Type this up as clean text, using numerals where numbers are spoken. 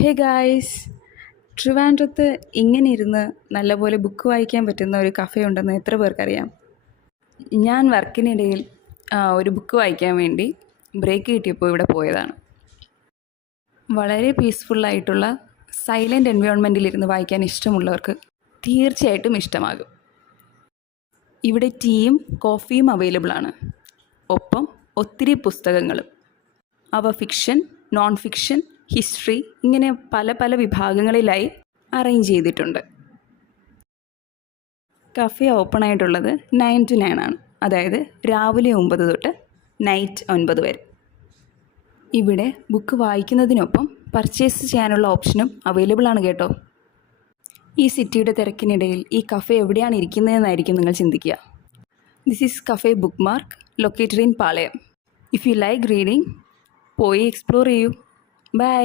Hey guys, ട്രിവാൻഡ്രത്ത് ഇങ്ങനെ ഇരുന്ന് നല്ലപോലെ ബുക്ക് വായിക്കാൻ പറ്റുന്ന ഒരു കഫേ ഉണ്ടെന്ന് എത്ര പേർക്കറിയാം? ഞാൻ വർക്കിനിടയിൽ ഒരു ബുക്ക് വായിക്കാൻ വേണ്ടി ബ്രേക്ക് കിട്ടിയപ്പോൾ ഇവിടെ പോയതാണ്. വളരെ പീസ്ഫുള്ളായിട്ടുള്ള സൈലൻറ്റ് എൻവയോൺമെൻറ്റിലിരുന്ന് വായിക്കാൻ ഇഷ്ടമുള്ളവർക്ക് തീർച്ചയായിട്ടും ഇഷ്ടമാകും. ഇവിടെ ടീയും കോഫിയും അവൈലബിളാണ്. ഒപ്പം ഒത്തിരി പുസ്തകങ്ങളും. അവ ഫിക്ഷൻ, നോൺ ഫിക്ഷൻ, ഹിസ്റ്ററി ഇങ്ങനെ പല പല വിഭാഗങ്ങളിലായി അറേഞ്ച് ചെയ്തിട്ടുണ്ട്. കഫേ ഓപ്പൺ ആയിട്ടുള്ളത് 9 to 9 ആണ്, അതായത് രാവിലെ 9 തൊട്ട് നൈറ്റ് 9 വരെ. ഇവിടെ ബുക്ക് വായിക്കുന്നതിനൊപ്പം പർച്ചേസ് ചെയ്യാനുള്ള ഓപ്ഷനും അവൈലബിൾ ആണ് കേട്ടോ. ഈ സിറ്റിയുടെ തിരക്കിനിടയിൽ ഈ കഫേ എവിടെയാണ് ഇരിക്കുന്നതെന്നായിരിക്കും നിങ്ങൾ ചിന്തിക്കുക. This is cafe book mark, located in Palayam. If you like reading, പോയി എക്സ്പ്ലോർ ചെയ്യൂ. ബൈ.